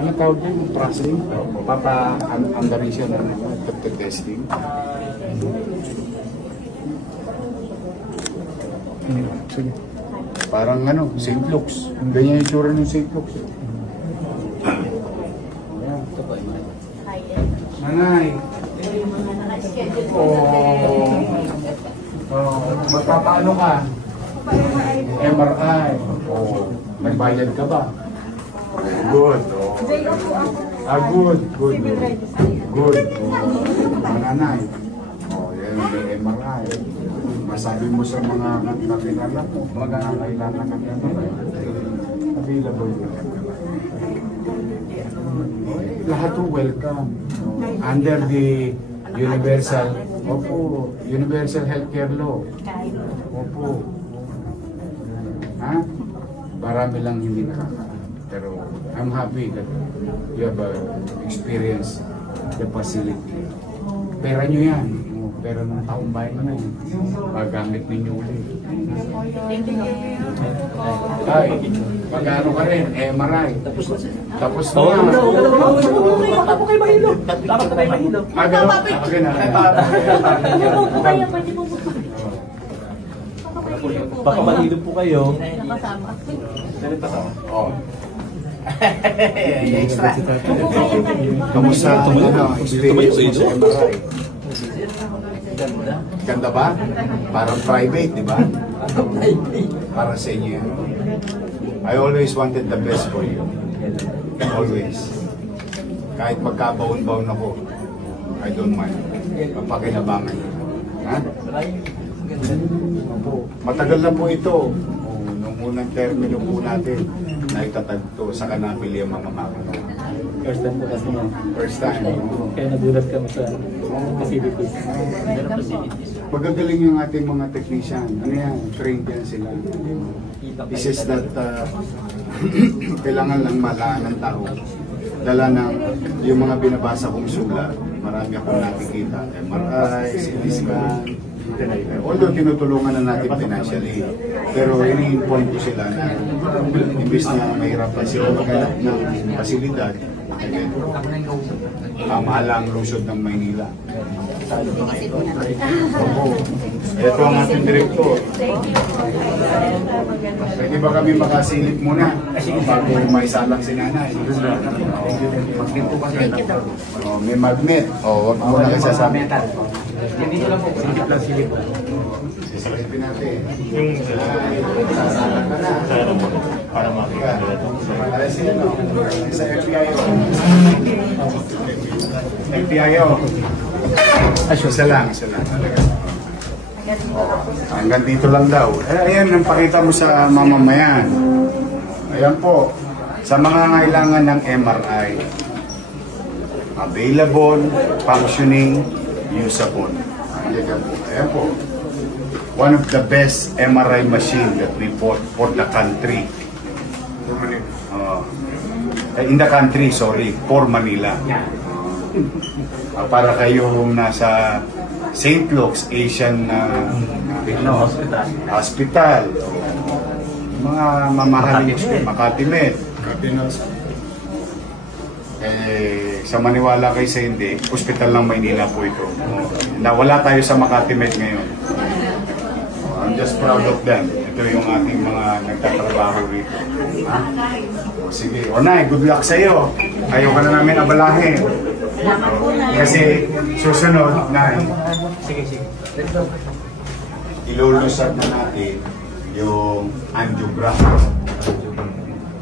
Ano tawag din? Processing? Papa-anda rin siya ng testing. Sige. Parang ano, St. Luke's. Ganyan yung tsura ng St. Luke's. Nanay. Magpapaano ka? MRI. May bayad ka ba? Good. Good. Good. Nanay. Yan may MRI. Masabi mo sa mga kakilala mo, magkakailangan ng MRI. Available yun. Lahat po welcome. Under the Universal Healthcare Law. Opo. Ha? Marami lang hindi nakaka. Pero I'm happy that you have experienced the facility. Pera nyo yan. Pera ng taong bayan na yun. Magamit ninyo ulit. Ay, magkano ka rin? MRI. Tapos na. Baka po kayo mahilo. Dapat po kayo mahilo. Baka mahilo po kayo. Extra. Kamusta? Experience mo sa MRI? Ganda ba? Parang private, di ba? Para sa inyo yan. I always wanted the best for you. Always. Kahit magkabaon-baon ako, I don't mind. Papakinabangan nyo. Ha? Matagal na po ito. Nung unang termino po natin, naitatagto sa kanapili ang mga makina. First time po kasi mo. First time. Kaya nagulat kami sa facilities. Magagaling yung ating mga technician. Ano yan? Trained yan sila. This is that kailangan lang malaan ng tao. Dala ng yung mga binabasa kong sulat. Marami akong nakikita. MRI, CT scan. Although tinutulungan na natin financially. Pero ini-inform ko sila na imbis na mahirapan sila maghanap ng pasilidad, mahal ang lusod ng Maynila. Ito ang ating direktor. Pwede ba kami makasilip muna bago maisalang si nanay? May magnet. Huwag mo na kasi sasabi. Hindi lang po. Silip lang silip. Sisilipin natin. Yung sasalang ka na. Para makikita. Sa FPIO. FPIO. Isa lang. Hanggang dito lang daw. Ayan, ang pakita mo sa mamamayan. Ayan po. Sa mga kailangan ng MRI. Available, functioning, usable. Ayan po. One of the best MRI machine that we bought for the country. In the country, sorry, for Manila. Para kayong nasa St. Luke's Asian Hospital. Mga mamahaling Makati Med. Sa maniwala kay sa hindi, Hospital ng Maynila po ito. Wala tayo sa Makati Med ngayon. I'm just proud of them. Ito yung ating mga nagtatrabaho rito. Sige, Onay, good luck sa'yo. Ayaw ka na namin abalahin. Kasi susunod, Nay. Sige. Ilulusad na natin yung angiogram.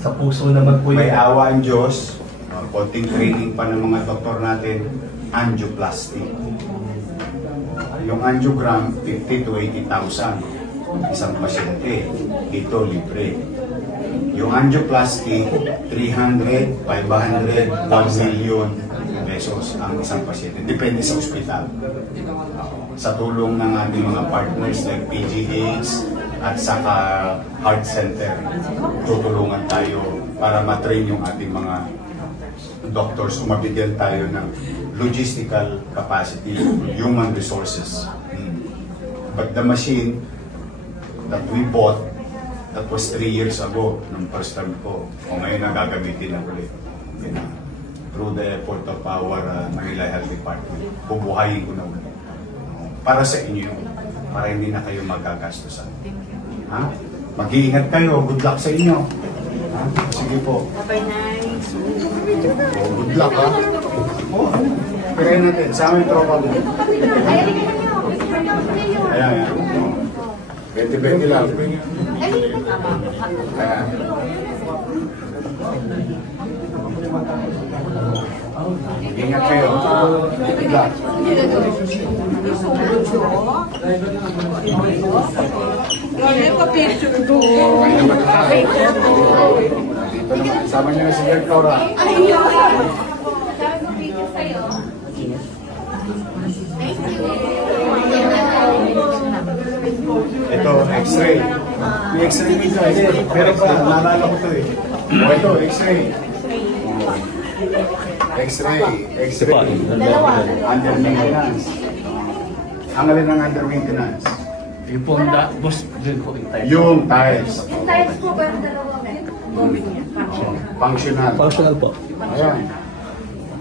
Sa puso naman po May awa ang Diyos. Konting training pa ng mga doktor natin, angioplasty. Yung angiogram, 50 to 80,000. Isang pasyente. Ito, libre. Yung angioplasty, 300, 500, 1 million pesos ang isang pasyente. Depende sa ospital. Sa tulong ng ating mga partners like PGH at saka Heart Center, tutulungan tayo para matrain yung ating mga doctors, mabigyan tayo ng logistical capacity, human resources. But the machine that we bought, that was 3 years ago, nung first time ko, o ngayon na gagamitin na ulit. natin na through the effort of our Manila Health Department, bubuhayin ko na ulit. Para sa inyo, para hindi na kayo magagastusan. Ha? Mag-iingat kayo. Good luck sa inyo. Ha? Sige po. Bye-bye. Good luck, ha? Pirayin natin. Sa amin tropa mo. Ayan, ayan. 20-20 lang. Ayan. Ingat kayo. Good luck. Dito naman. Sama niyo na si Gert Cora. Ito, X-ray. May X-ray dito. Pero pa, naalala ko ito eh. O ito, X-ray. X-ray. X-ray. Under maintenance. Ang alin ng under maintenance? Yung po, boss, dun po yung tayo. Yung tiles. Yung tiles po ba yung dalawa? Functional. Functional po. Ayan.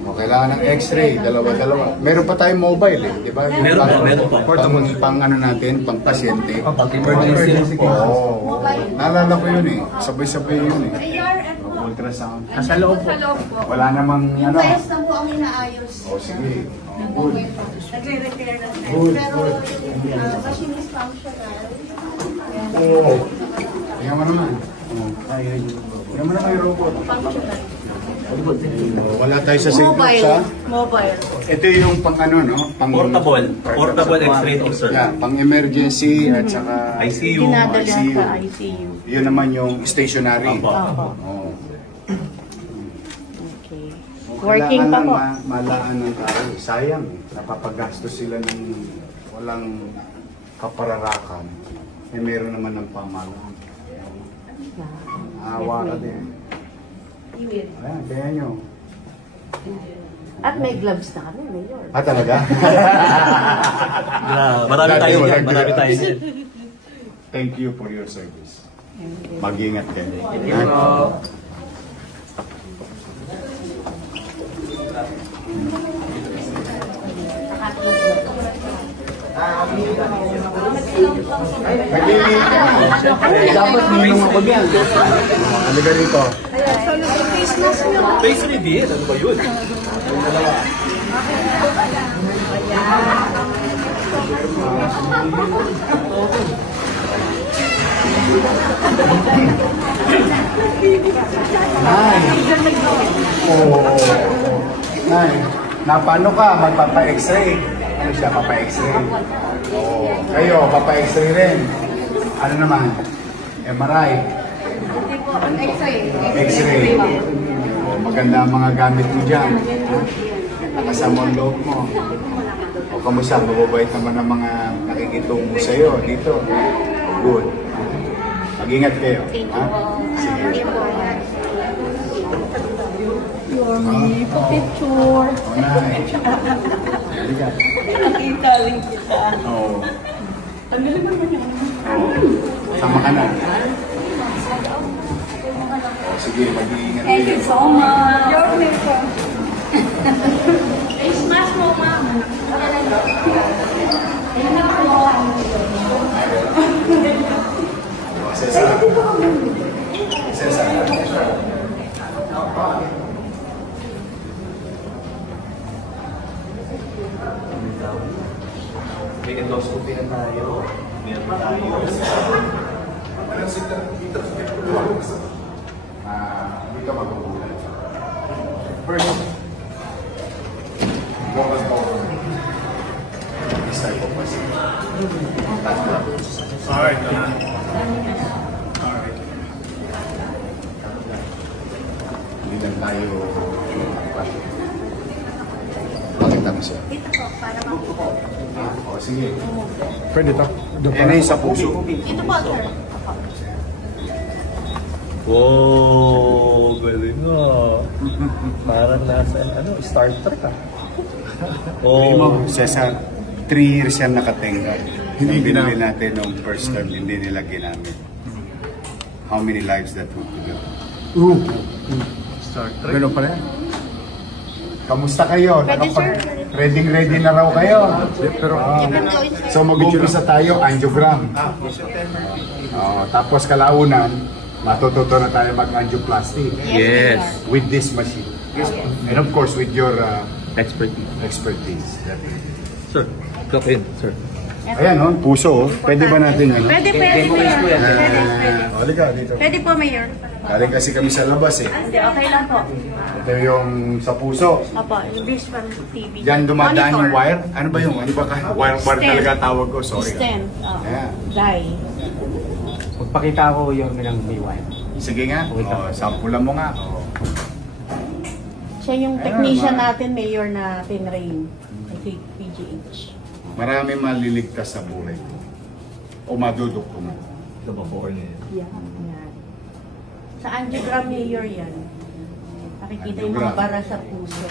O, kailangan ng X-ray, dalawa-dalawa. Meron pa tayong mobile eh, di ba? Yung Meron po. Pang ano natin, pang pasyente. Pag emergency. Oo. Naalala ko yun eh. Sabay-sabay yun eh. ARM po. Ultrasound. Nasa loob po. Sa loob po. Wala namang Yung ano. tiles na po ang inaayos. O sige. Good. Nagre-repair ng tiles. Good, Pero good. yung machine is functional. Oo. Tingnan mo naman. Tingnan mo naman yung robot. Functional. Wala tayo sa signal sa... Mobile. Ito yung pang ano, no? Pang Portable X-ray sir. Yeah, pang emergency at saka ICU. Dinadala ICU. sa ICU. Yun naman yung stationary. Opo. Oo. Okay. Kailangan Working pa lang po. malaan ng tao. Sayang, napapagastos sila ng walang kapararakan. Eh, meron naman ng pamahalaan. Awa ka din. Ayan, kaya nyo. At may gloves na kami, Mayor. Ah, talaga? Marami tayo dyan. Marami tayo dyan. Thank you for your service. Mag-ingat kayo. Dapat ninong ako yan. Halika rito. Face reveal. Ano ba yun? Nay. Oh. Nay. Napano ka? Magpapa-x-ray. Ano siya? Papa-x-ray. Oh. Kayo, papa-x-ray rin. Ano naman? MRI. X-ray. X-ray. Oh, maganda ang mga gamit mo dyan. Nakasama ang loob mo. O kamusta? Mababait naman ang mga nakikitungo sa'yo dito. Good. Mag-ingat kayo. Ha? Sige. Yorme, pa-picture. O, Nay. Halika. Nakikaling kita. Oo. Tama ka na. O, sige, mag-iingat Thank you kayo. so much. You're welcome. Face mask mo, ma'am. Cesar. Cesar. May endoscopy na tayo. Meron tayo. Hindi ka magugulat. First, vocal power. This type of person. Alright. Alright. Hindi lang tayo pakita mo siya. Dito po, para makuha. O, sige. Pwede to? Yan ay sa puso. Dito po, sir. Oh, galing nga. Parang nasa, Star Trek ah. Sabi mo, Oh, Cesar, 3 years yan nakatenga. Hindi binili natin nung first term, hindi nila ginamit. How many lives that would give? Ganun pala. Kamusta kayo? Pwede, sir. Ready na raw kayo. Pero, so mag-uumpisa tayo, angiogram. Tapos kalaunan, matututo na tayo mag-angioplasty. Yes. With this machine. And of course, with your Expertise. expertise. Sir, come in, sir. Ayan, oh, puso. Oh. Pwede ba natin yan? Pwede, Mayor. Pwede. Halika dito. Pwede po, Mayor. Galing kasi kami sa labas eh. Hindi, okay lang po. Ito yung sa puso. Opo, yung visual TV. Diyan dumadaan Monitor. yung wire. Ano ba yung? Ano ba ka? Wire Stent. talaga tawag ko. Sorry. Stent. Oh. Ayan. Dye. Magpakita ako yung minang B1. Sige nga. Oh, sampulan mo nga. Oh. Siya yung Ayan, technician ma. natin, Mayor, na tinrain. Sa PGH. Marami maliligtas sa buhay ko. O madudukto mo. Yeah. Yan. Sa angiogram, Mayor, yan. Nakikita yung mga Angiogram. bara sa puso.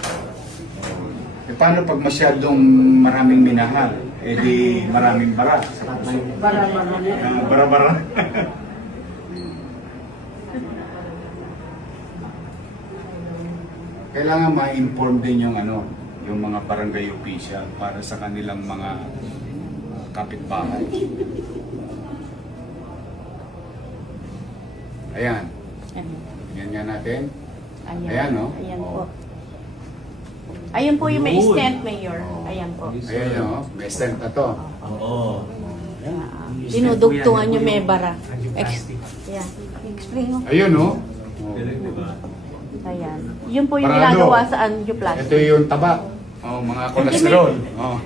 E paano pag masyadong maraming minahal? E di maraming bara. Bara marami. Bara-bara. Kailangan ma-inform din yung ano, yung mga barangay official para sa kanilang mga kapitbahay. Ayan. Tingnan nga natin. Ayan, no? Ayan Oh. po. Ayun po yung may stent, Mayor. Ayan po. Ayan, no? May stent na to. Dinudugtungan yung may bara. Yeah. Explain mo. Ayun, no? Ayan. Yun po yung Parado. ginagawa sa angioplasty. Ito yung taba. Oh, mga cholesterol. Oh.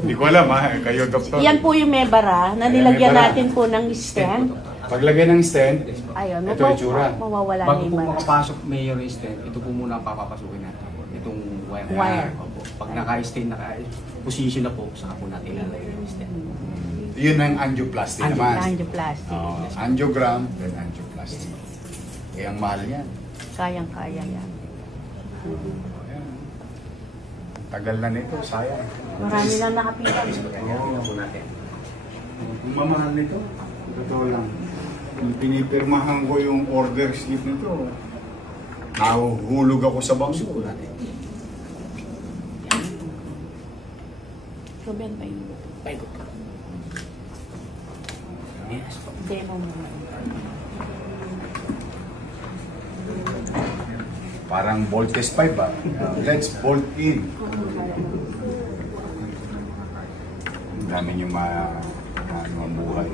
Hindi ko alam, ha? Kayo, doktor. Yan po yung may bara na Ayan, nilagyan may bara. natin po ng stent. Paglagay ng stent, Ayun. ito yung tsura. Mawawala na Bago yung po bara. makapasok mayor yung stent, ito po muna ang papapasukin natin. Itong wire. Wire. Opo. Pag naka-stent, naka-position na po, saka po natin ilalagay yung stent. Yun ang angioplasty naman. Angioplasty. Oh, angiogram, then angioplasty. Eh, ang mahal yan. Kayang-kaya yan. Ayan. Tagal na nito, sayang. Marami na nakapila. Ayan po natin. Kung mamahal nito, totoo lang. Kung pinipirmahan ko yung order slip nito, nahuhulog ako sa bangso. Ruben, pa yun. Paikot ka. Yes po. Demo mo. Parang voltage pipe ba? Let's bolt in. Ang dami nyo ang buhay.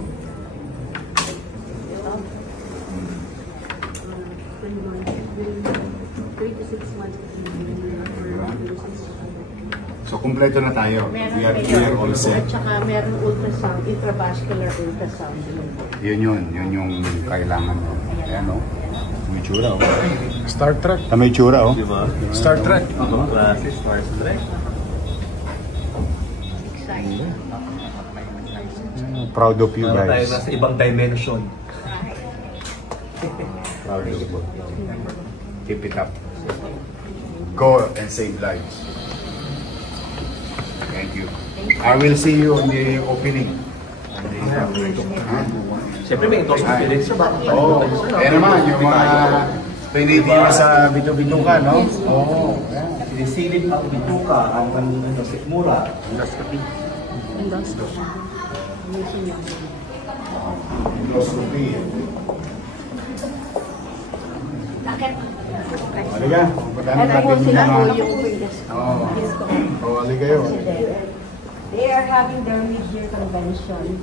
So, kumpleto na tayo. We are all set. At saka meron ultrasound, intravascular ultrasound. Yun yung kailangan mo. Ayan o. May tsura o. Star Trek. May tsura o. Star Trek. Proud of you Tayo guys. nasa ibang dimension. Proud of you. Keep it up. Go and save lives. Thank you. I will see you in the opening. Siyempre may endoscopy din sa baka. Oo. Eh naman, yung mga pinitira sa bito-bituka, no? Oo. Sinisilip ang bituka, ang sikmura. Endoscopy. Bakit? Halika. Pagkano At po natin sila yung po mga... yung previous. Oo. Oo, halika yun. They are having their mid-year convention.